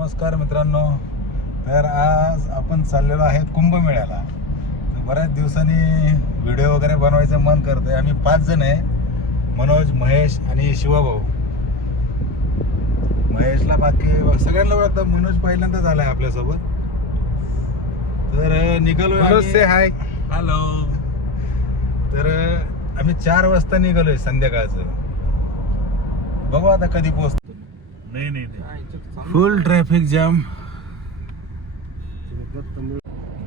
नमस्कार मित्रांनो. तर आज आपण चाललेलो आहे कुंभमेळ्याला. तर बऱ्याच दिवसांनी व्हिडिओ वगैरे बनवायचं मन करतंय. आम्ही 5 जण आहे, मनोज, महेश आणि शिवाभाऊ. महेशला बाकी सगळ्यांना ओळखतं, मनोज पहिल्यांदाच आलाय आपल्यासोबत. तर निघालोय मनोज से हाय. हॅलो. तर आम्ही 4 वाजता निघालोय संध्याकाळचं. बघू आता कधी पोहोचतो. नाही फुल ट्रॅफिक जाम.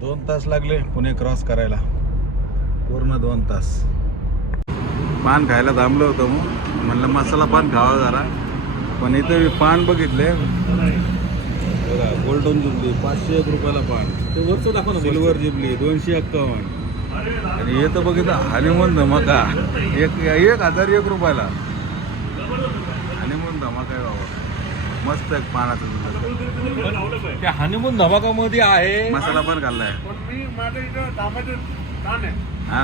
2 तास लागले पुणे क्रॉस करायला, पूर्ण 2 तास. पान खायला थांबलो होतो, मग म्हणलं मसाला पान खावा जरा. पण इथे मी पान बघितले बघा, गोल्डन जुबली 501 रुपयाला पान, सिल्वर जुबली 251, आणि हे तर बघितलं हनीमून धमाका 1001 रुपयाला. हनीमून धमाका आहे बाबा, मस्त आहे पानाचं. त्या हनीमून धमाकामध्ये आहे मसाला पण खाल्लाय. हा,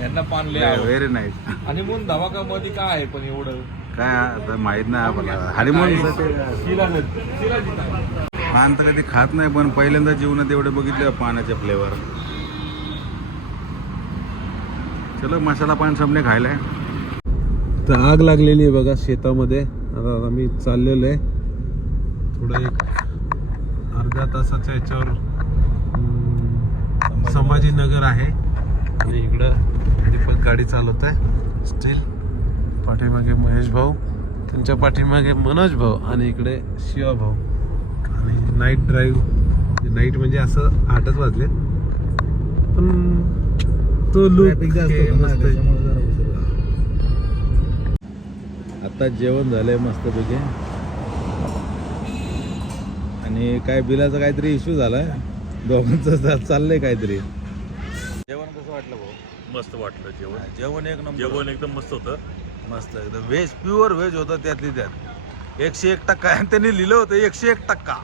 यांना पान व्हेरी नाईस. हनीमून धमाकामध्ये काय आहे पण एवढं काय आता माहित नाही आपल्याला. हनीमून पान तर कधी खात नाही, पण पहिल्यांदा जीवनात एवढे बघितले पानाचे फ्लेवर. चलो मसाला पान सबने खायलाय. तर आग लागलेली आहे बघा शेतामध्ये. आता आम्ही चाललेलो आहे थोडं एक अर्ध्या तासाच्या याच्यावर संभाजीनगर आहे, आणि इकडं दीपक गाडी चालवत आहे स्टील. पाठीमागे महेश भाऊ, त्यांच्या पाठीमागे मनोज भाऊ, आणि इकडे शिवा भाऊ. आणि नाईट ड्राईव्ह, नाईट म्हणजे असं 8च वाजले, पण तो लूक मस्त आहे. आता जेवण झालंय मस्तपैकी, आणि काय बिलाचा काहीतरी इश्यू झालाय दोघांचं, चाललंय काहीतरी. जेवण कसं वाटलं भाऊ? मस्त वाटलं जेवण. जेवण एक नंबर. जेवण एकदम मस्त होतं. मस्त एकदम व्हेज, प्युअर व्हेज होतं त्यातली त्यात. 101% आणि त्यांनी लिहिलं होतं 101%.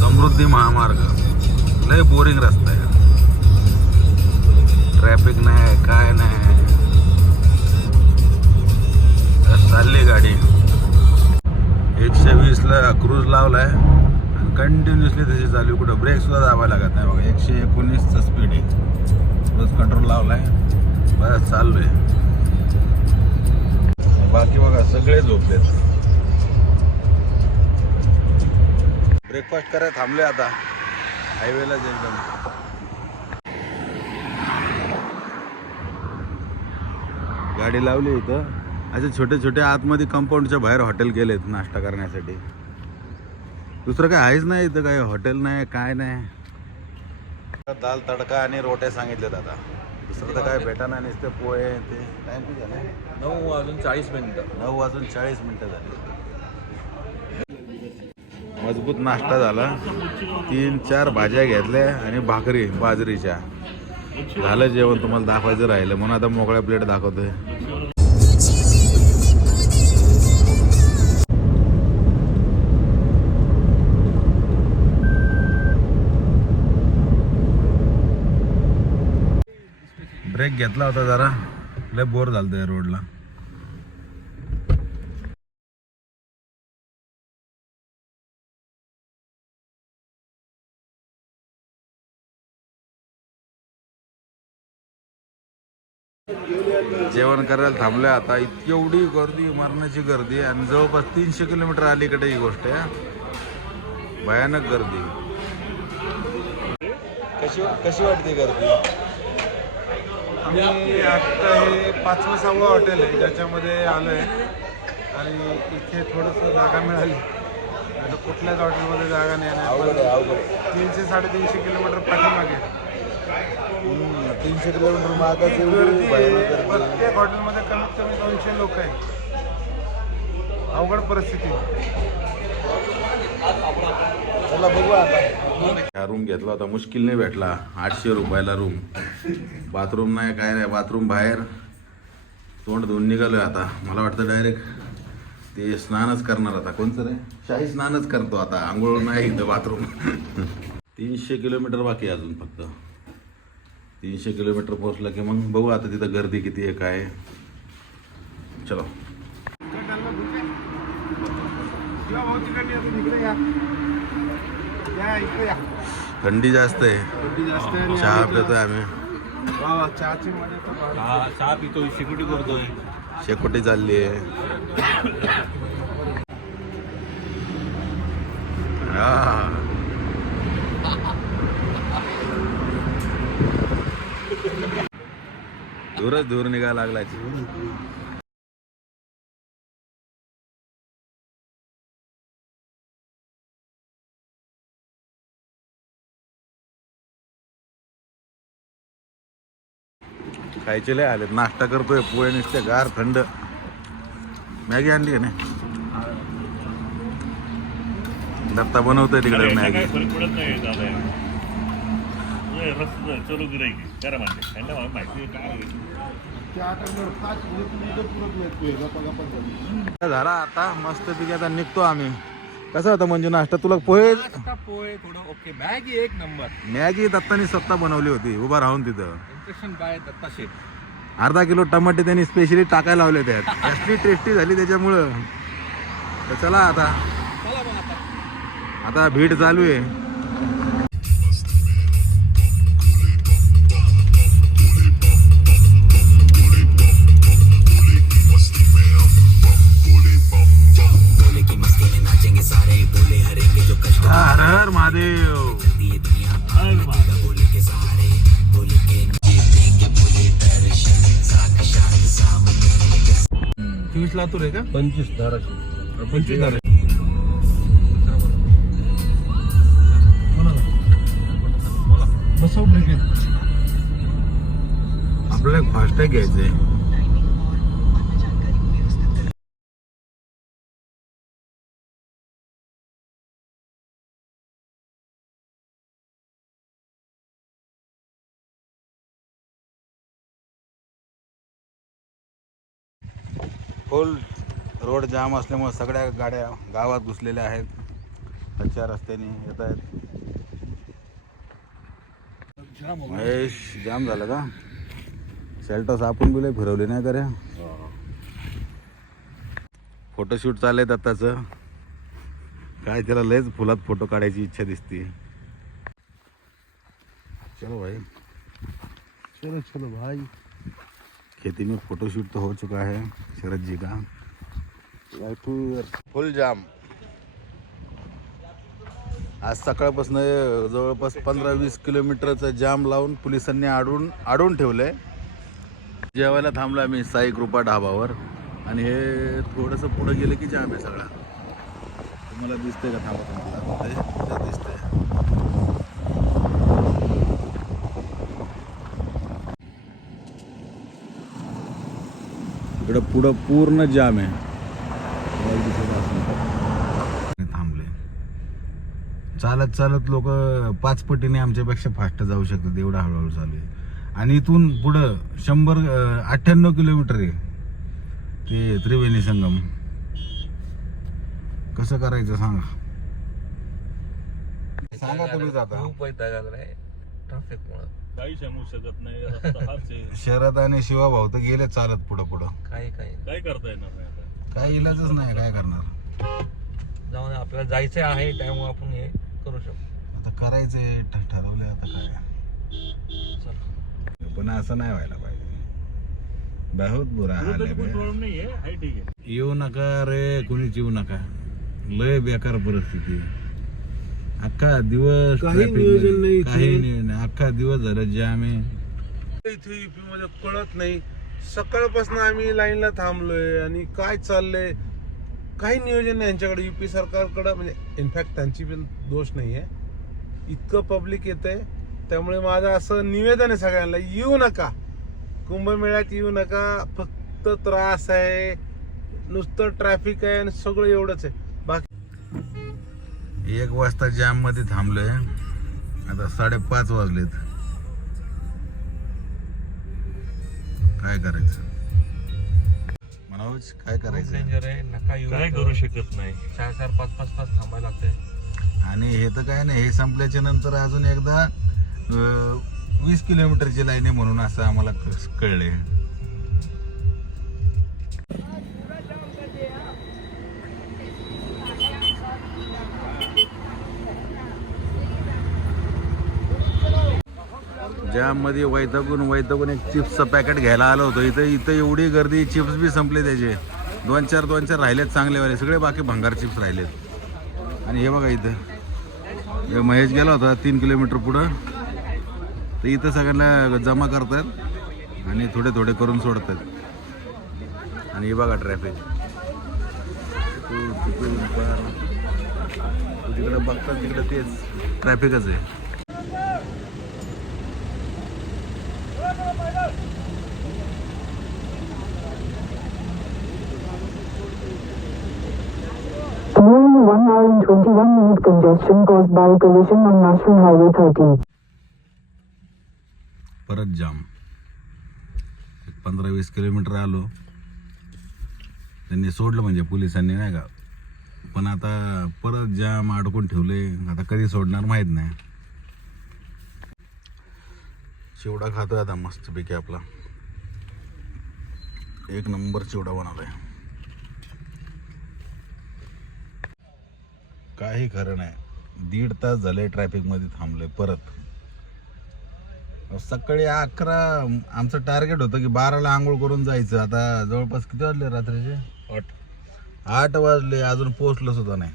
समृद्धी महामार्ग लय बोरिंग रस्ता आहे, ट्रॅफिक नाही काय नाही. चालली गाडी 120ला क्रूज लावलाय, आणि कंटिन्युअसली तशी चालू. कुठं ब्रेक सुद्धा दाबायला लागत नाही बघा. 119चा स्पीड आहे, क्रूज कंट्रोल लावलाय, बस चालू आहे. बाकी बघा सगळे झोपलेत. ब्रेकफास्ट करायला थांबले आता हायवेलाच एकदम. गाडी लावली इथं. असे छोटे छोटे आतमध्ये कंपाऊंडच्या बाहेर हॉटेल गेलेत नाश्ता करण्यासाठी. दुसरं काय आहेच नाही इथं, काय हॉटेल नाही काय नाही. दाल तडका आणि रोट्या सांगितलेत आता. दुसरं तर काय भेटाना, नुसते पोहे. ते टाइम किती झाले? 9:40 9 वाजून 40 मिनिटं झाली. मजबूत नाश्ता झाला. 3-4 भाज्या घेतल्या आणि भाकरी बाजरीच्या. झालं जेवण. तुम्हाला दाखवायचं राहिलं म्हणून आता मोकळ्या प्लेट दाखवतोय. ब्रेक घेतला होता जरा, लय बोर झालं या रोडला. जेवण करायला थांबलोय आता. एवढी गर्दी, मरणाची गर्दी, आणि जवळपास 300 किलोमीटर अलीकडे ही गोष्ट आहे. भयानक गर्दी. कशी वाटते गर्दी? आम्ही आता हे 5वं-6वं हॉटेल आहे ज्याच्यामध्ये आलो आहे, आणि इथे थोडंसं जागा मिळाली. आता कुठल्याच हॉटेलमध्ये जागा नाही. 300-350 किलोमीटर पाठीमागे 300 किलोमीटर मागाची गर्दी. प्रत्येक हॉटेलमध्ये कमीत कमी 200 लोक आहेत. अवघड परिस्थिती. चला बघू आता. रूम घेतला होता, मुश्किल नाही भेटला. 800 रुपयाला रूम. बाथरूम नाही काय नाही, बाथरूम बाहेर. तोंड धुवून निघालोय आता. मला वाटतं डायरेक्ट ते स्नानच करणार आता. कोणतं रे? शाही स्नानच करतो आता, आंघोळ नाही इथं बाथरूम. 300 किलोमीटर बाकी आहे अजून फक्त. 300 किलोमीटर पोहोचलं की मग बघू आता तिथं गर्दी किती आहे काय आहे. चलो. थंडी जास्त आहे. चहा पितोय आम्ही. चहा पितोय, शेकोटी करतोय. शेकोटी चालली आहे. दूरच दूर निघायला लागलाय. खायचे लय आलेत. नाश्ता करतोय, पोहे नुसते गार थंड. मॅगी आणली का नाही? दत्ता बनवतोय तिकडे मॅगी. झाला आता मस्त पैकी आता निघतो आम्ही. कसं होतं म्हणजे नाश्ता तुला? पोहे थोडं ओके. मॅगी एक नंबर. मॅगी दत्तानी स्वतः बनवली होती उभा राहून तिथं. इम्प्रेशन बाय दत्ता शेठ. अर्धा किलो टमाटे त्यांनी स्पेशली टाकायला लावले त्यात. असली टेस्टी झाली त्याच्यामुळं. तर चला आता आता भीड चालू आहे. हर हर महादेव. चोवीस लातूर आहे का? 25 धाराशिव. 25 धाराशिव. आपल्याला फास्टॅग घ्यायचंय. फुल रोड जाम असल्यामुळे सगळ्या गाड्या गावात घुसलेल्या आहेत. कच्च्या रस्त्याने येत आहेत. महेश जाम झालं का? सेल्टॉस आपण बिले फिरवले नाही का? फोटोशूट चाललंय दत्ताचं. काय त्याला लयच फुलात फोटो काढायची इच्छा दिसते. चलो भाई, चलो चलो भाई. खेती में फोटोशूट तो हो चुका है शरद जी का. फुल जाम. आज सकाळपासून जवळपास 15-20 किलोमीटरचं जाम लावून पोलिसांनी अडवून ठेवलंय. जेवायला थांबलो आम्ही साई कृपा ढाबावर. आणि हे थोडंसं पुढे गेलं की जाम आहे सगळा. तुम्हाला दिसतंय का? थांबा तुम्हाला दिसतंय. इकडं पुढं पूर्ण जाम आहे. थांबले. चालत चालत लोक 5 पटीने आमच्यापेक्षा फास्ट जाऊ शकतात एवढा हळूहळू चालू आहे. आणि इथून पुढं 198 किलोमीटर आहे ते त्रिवेणी संगम. कसं करायचं सांगा तुम्हीच आता. ट्रॅफिक मुळे काही सांगू शकत नाही. रस्ता हाच आहे. शरद आणि शिवाभाऊ तर गेले चालत पुढं. काही काय करता येणार नाही आता. काय इलाजच नाही. काय करणार? जाऊन आपल्याला जायचं आहे त्यामुळे आपण हे करू शकतो. आता करायचंय ठरवलंय आता काय. पण असं नाही व्हायला पाहिजे. बहुत बुरा हाल आहे. प्रॉब्लेम नाही आहे. ठीक आहे. येऊ नका रे, कुणीच येऊ नका. लय बेकार परिस्थिती. अख्खा दिवस काही नियोजन नाही. काही नियोजन नाही. अख्खा दिवस झालं जाम आहे. इथे युपी मध्ये कळत नाही. सकाळपासून आम्ही लाईनला थांबलोय आणि काय चाललंय काही नियोजन नाही यांच्याकडे. युपी सरकारकडे म्हणजे इनफॅक्ट त्यांची पण दोष नाहीये. इतकं पब्लिक येतंय. त्यामुळे माझं असं निवेदन आहे सगळ्यांना, येऊ नका कुंभमेळ्यात. येऊ नका. फक्त त्रास आहे. नुसतं ट्रॅफिक आहे आणि सगळं एवढंच आहे. बाकी 1 वाजता जाम मध्ये थांबलोय. आता 5:30 वाजलेत. काय करायचं? माऊच काय करायचं डेंजर आहे, नका येऊ. काय करू शकत नाही. 4-4, 5-5 तास थांबायला लागतंय. आणि हे तर काय नाही, हे संपल्याच्या नंतर अजून एकदा 20 किलोमीटरची लाईन आहे म्हणून असं आम्हाला कळले. ज्यामध्ये वैतागून एक चिप्सचं पॅकेट घ्यायला आलो होतो. इथं एवढी गर्दी, चिप्स बी संपले त्याचे. 2-4 राहिलेत चांगलेवाले, सगळे बाकी भंगार चिप्स राहिलेत. आणि हे बघा इथं हे महेश गेला होता 3 किलोमीटर पुढं, तर इथं सगळ्यांना जमा करतात आणि थोडे थोडे करून सोडतात. आणि हे बघा ट्रॅफिक, तिकडे बघतात तिकडे तेच ट्रॅफिकच आहे. Following 1 hour and 21 minute congestion caused by a collision on National Highway 13. परत जाम. 15-20 किलोमीटर आलो, त्यांनी सोडलं म्हणजे पोलिसांनी नाही का, पण आता परत जाम अडकून ठेवले. आता कधी सोडणार माहीत नाही. चिवडा खातोय आता मस्तपैकी, आपला 1 नंबर चिवडा बनवलाय. काही खरं नाही, 1.5 तास झाले ट्रॅफिक मध्ये थांबलोय परत. सकाळी 11 आमचं टार्गेट होतं की 12ला आंघोळ करून जायचं. आता जवळपास किती वाजले रात्रीचे? 8 वाजले, अजून पोहोचलो सुद्धा नाही.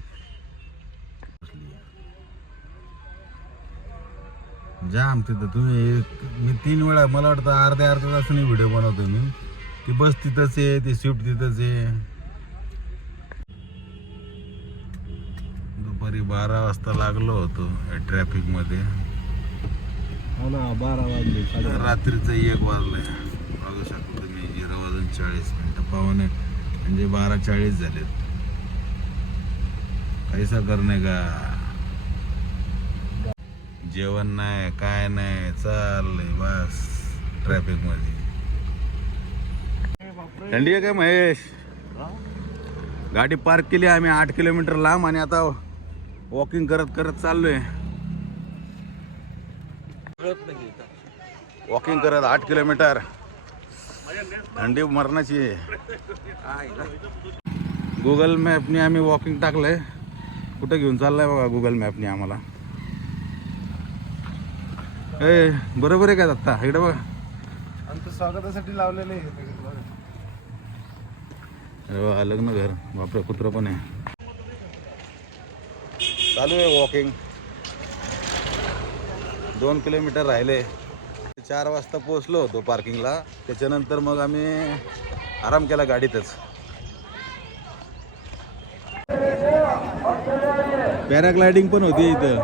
जाम तिथं तुम्ही, मी 3 वेळा, मला वाटतं अर्ध्या तासाने व्हिडिओ बनवतो मी. ती बस तिथंच आहे, ती स्विफ्ट तिथंच आहे. दुपारी 12 वाजता लागलो होतो ट्रॅफिक मध्ये. 12 वाजले. रात्रीचं 1 वाजलंय. बघू शकतो तुम्ही, 0:40 पावणे म्हणजे 12:40 झालेत. कैसा करणे का, जेवण नाही काय नाही, चाललंय बस ट्रॅफिक मध्ये. थंडी आहे काय महेश? गाडी पार्क केली आम्ही 8 किलोमीटर लांब आणि आता वॉकिंग करत करत चाललोय. वॉकिंग करत 8 किलोमीटर, थंडी मरणाची. गुगल मॅपने आम्ही वॉकिंग टाकलंय. कुठं घेऊन चाललाय बघा गुगल मॅपने आम्हाला. ए बरोबर आहे का दत्ता? इकडे बघा, आमचं स्वागतासाठी लावलेलं आहे. लग्न घर, बापरे कुत्र पण आहे. चालू आहे वॉकिंग. 2 किलोमीटर राहिले. 4 वाजता पोहोचलो होतो पार्किंगला. त्याच्यानंतर मग आम्ही आराम केला गाडीतच. पॅराग्लायडिंग पण होती इथं.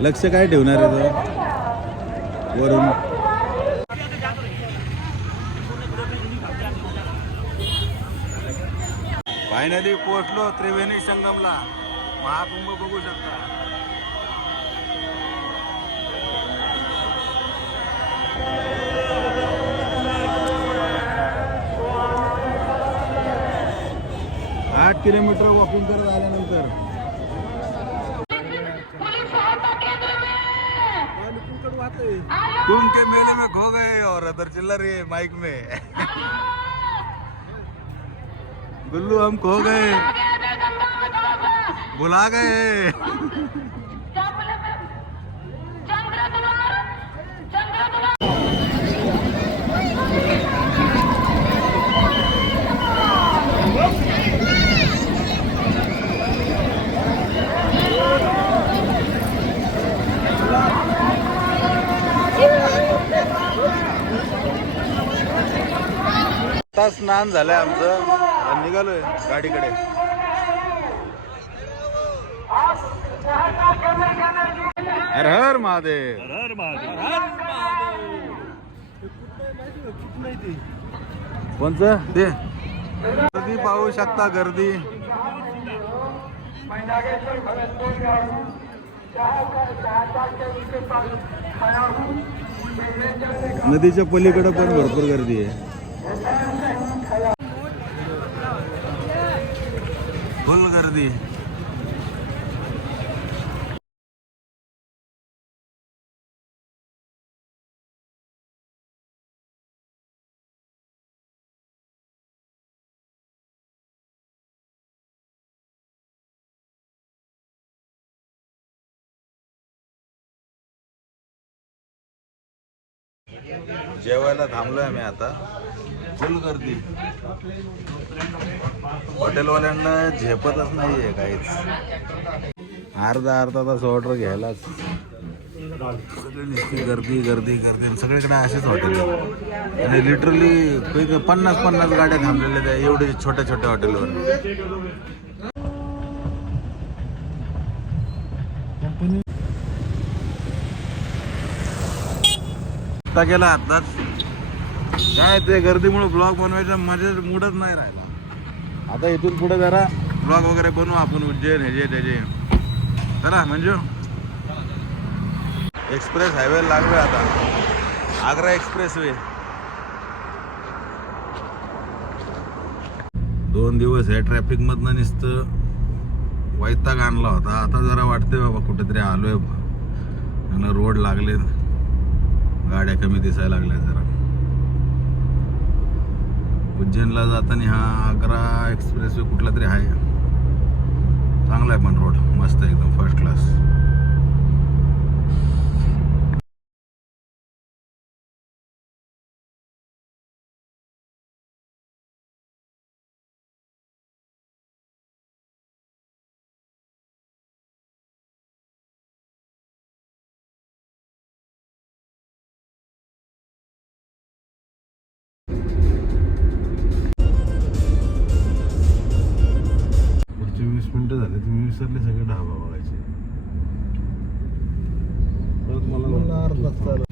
लक्ष काय ठेवणार आहे तो वरून? फायनली पोहोचलो त्रिवेणी संगमला. महाकुंभ बघू शकता. आठ किलोमीटर वॉकिंग करत आल्यानंतर कुंभ के मेले में खो गए और अदर चिल्ला रही है माइक में. गुल्लू हम खो गए, बुला गए. आता स्नान झालंय आमचं आणि निघालोय गाडीकडे. हर हर महादेव. हर महादेव. कोणचं ते? गर्दी पाहू शकता, गर्दी. नदीच्या पलीकडे पण भरपूर गर्दी आहे. फुल गर्दी. जेवायला थांबलोय आम्ही आता. फुल गर्दी. हॉटेलवाल्यांना झेपतच नाहीये काहीच. अर्धा तास ऑर्डर घ्यायलाच सगळी नुसती गर्दी गर्दी गर्दी. सगळीकडे असेच हॉटेल आहेत आणि लिटरली 50 गाड्या थांबलेल्या त्या एवढे छोट्या छोट्या हॉटेलवर. गेला आताच काय ते गर्दीमुळे ब्लॉग बनवायचा मजा मूडच नाही राहिला. आता इथून पुढे जरा ब्लॉग वगैरे बनवू आपण उज्जैन ह्याचे त्याचे. चला म्हणजे एक्सप्रेस हायवे लागलोय आता. Agra express way. 2 दिवस या ट्रॅफिक मधनं नुसतं वैताग आणला होता. आता जरा वाटतंय बाबा कुठेतरी आलोय आणि रोड लागले, गाड्या कमी दिसायला लागल्या जरा. उज्जैनला जाताना हा आग्रा एक्सप्रेस वे कुठला तरी आहे. चांगला आहे पण रोड मस्त एकदम फर्स्ट क्लास. पुढचे 20 मिनिटं झाले, तुम्ही विसरले सगळे ढाबा बघायचे. परत मला अर्धा तास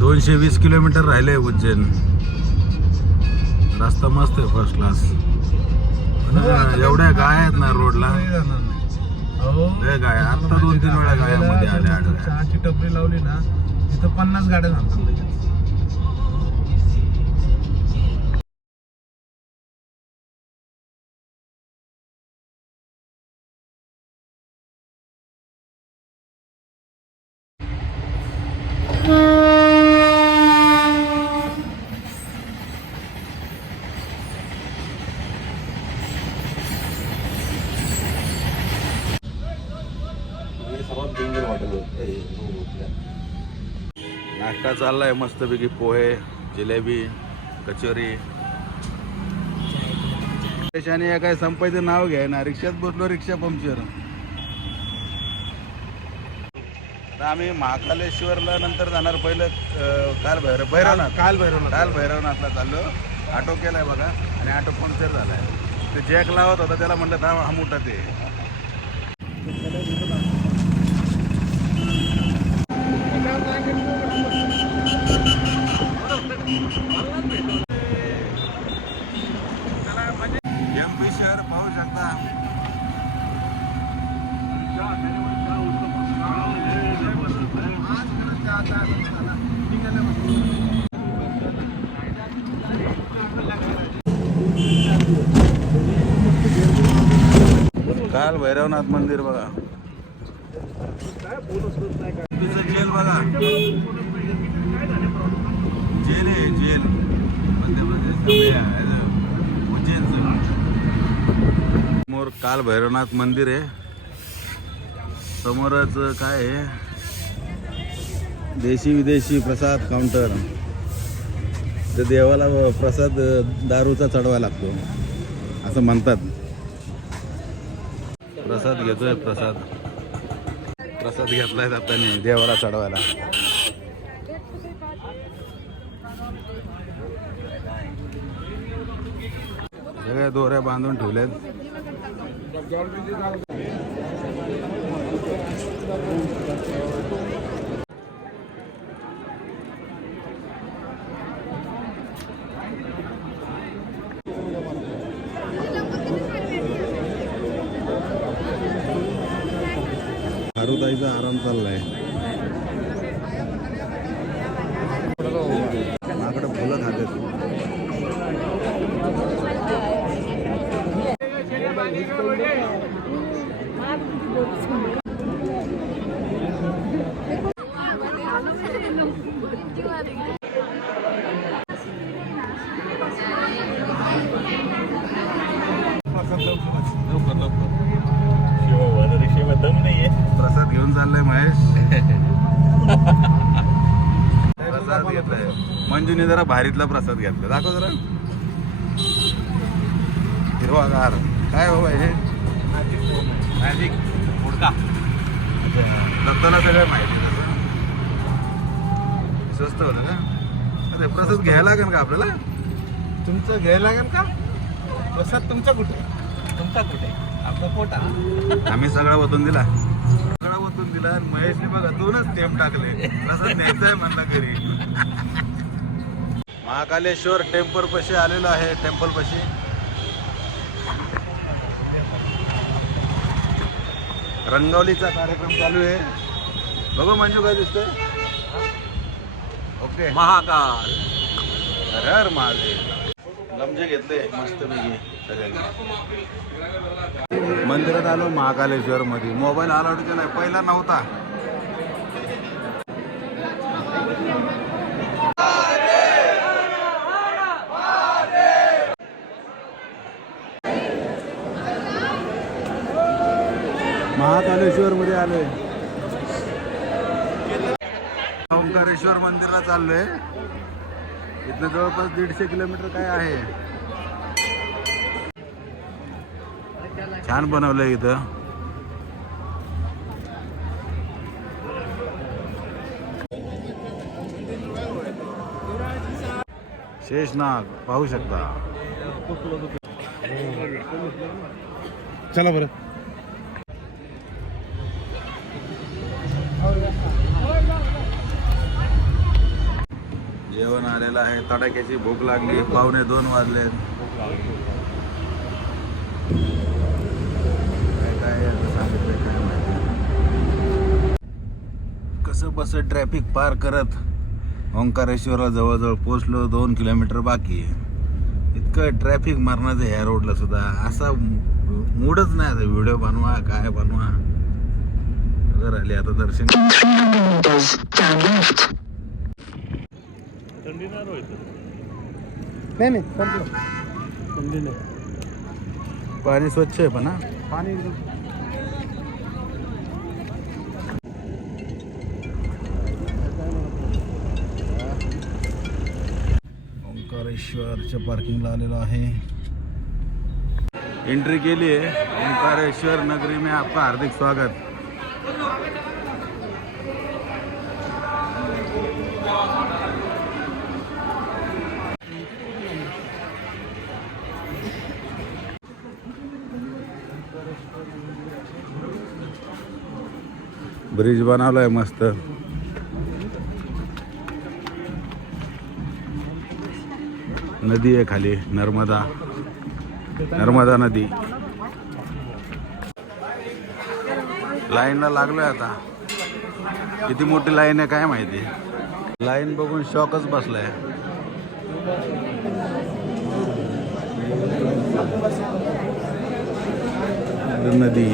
220 किलोमीटर राहिले उज्जैन. रस्ता मस्त आहे फर्स्ट क्लास. एवढ्या गाय आहेत ना रोडला. गाय आता 2-3 वेळा गायामध्ये आल्या. चहाची टपरी लावली ना तिथं 50 गाड्या थांबतात लगेच. नाश्ता चाललाय मस्तपैकी. पोहे, जिलेबी, कचोरी. देशाने काय संपायचं नाव घ्याय ना. रिक्षात बसलो, रिक्षा पंक्चर. आम्ही महाकालेश्वरला नंतर जाणार. पहिलं भैरवनाथला चाललो. ऑटो केलाय बघा आणि ऑटो पंक्चर झालाय. ते जॅक लावत होता, त्याला म्हटलं थांब हा मोठा ते. MP शहर पाहू शकता. काल भैरवनाथ मंदिर बघा. जेल बघा. जेल आहे जेल. समोर काल भैरवनाथ मंदिर आहे. समोरच काय आहे, देशी विदेशी प्रसाद काउंटर. तर देवाला प्रसाद दारूचा चढवायला लागतो असं म्हणतात. प्रसाद घेतोय. प्रसाद घेतलाय जाताना देवाला चढवायला. सगळ्या दोऱ्या बांधून ठेवल्यात. खारुताईचा आराम चाललाय. माकडं फुलं खाते. शिव दम नाहीये. प्रसाद घेऊन चाललाय महेश. प्रसाद घेतलाय. मंजूने जरा भारीतला प्रसाद घेतला. दाखव जरा. हिरवागार. काय बाबा हे मॅजिक मुडका. दत्ताला सगळं माहिती तसं. स्वस्त होतं का? अरे प्रसाद घ्यायला लागेल का आपल्याला? तुमचं घ्यायला लागेल का? प्रसाद तुमचा कुठे? तुमचा कुठे? आपला पोटा. आम्ही सगळा ओतून दिला. सगळा ओतून दिला आणि महेशने बघा 2च टेप टाकले. प्रसाद न्यायचा आहे म्हणला घरी. महाकालेश्वर टेम्पल पाशी आलेलो आहे. टेम्पल पाशी रंगवलीचा कार्यक्रम चालू आहे. बघू मंजू काय दिसतंय? ओके. महाकाल. हर हर महादेव. लमजे घेतले मस्त पैकी सगळ्यांनी. मंदिरात आलो महाकालेश्वर मध्ये. मोबाईल अलाउड केलाय. पहिला नव्हता. महाकालेश्वर मध्ये आलोय. ओंकारेश्वर मंदिरला चाललोय. इथनं जवळपास 150 किलोमीटर काय आहे. छान बनवलंय इथं. शेषनाग पाहू शकता. चला बरं. जेवण आलेलं आहे. तडाख्याची भूक लागली. 1:45 वाजले. काय आता सांगितलं काय माहिती. कसं बस ट्रॅफिक पार करत ओंकारेश्वरला जवळजवळ पोचलो. 2 किलोमीटर बाकी आहे. इतकं ट्रॅफिक मारण्याचं ह्या रोडला सुद्धा. असा मूडच नाही आता व्हिडिओ बनवा काय बनवा. जर आली आता दर्शन. थंडी नाही रोहित. नाही थंडी नाही. पाणी स्वच्छ आहे पण हा. पाणी ओंकारेश्वरच्या पार्किंगला आलेलो आहे. एंट्री केली आहे. ओंकारेश्वर नगरी में आपका हार्दिक स्वागत. ब्रिज बनवलाय मस्त. नदी आहे खाली. नर्मदा नदी. लाईनला लागलोय आता. किती मोठी लाईन आहे काय माहिती. लाईन बघून शॉकच बसलाय. नदी.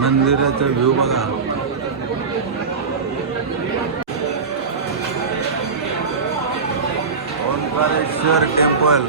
मंदिराचा व्ह्यू बघा. ओंकारेश्वर टेम्पल.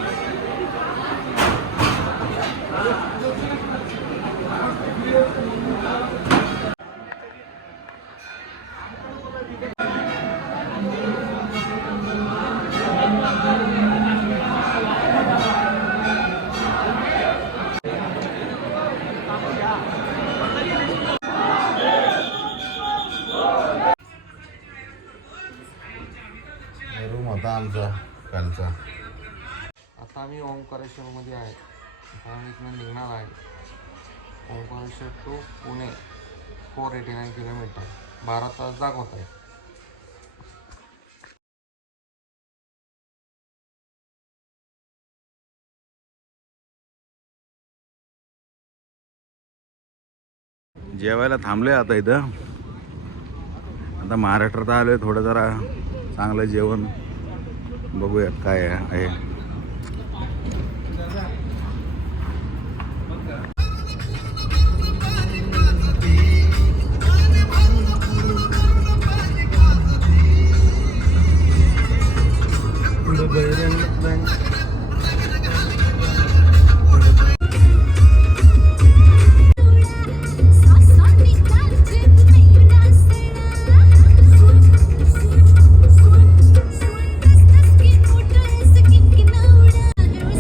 रूम होता आमचा कालचा. आता आम्ही ओंकारेश्वरमध्ये आहे. आता आम्ही इथून निघणार आहे. Omkareshwar to Pune 489 kilometre. 12 तास दाखवत आहे. जेवायला थांबलोय आता इथं. आता महाराष्ट्रात आलोय, थोडं जरा चांगलं जेवण बघूया काय आहे.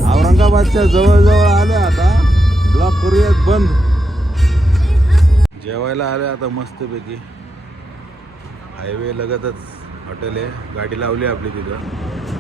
औरंगाबादच्या जवळजवळ आलो आता. ब्लॉक करूयात बंद. जेवायला आलो आता मस्तपैकी. हायवे लगतच हॉटेल आहे, गाडी लावली आपली तिथं.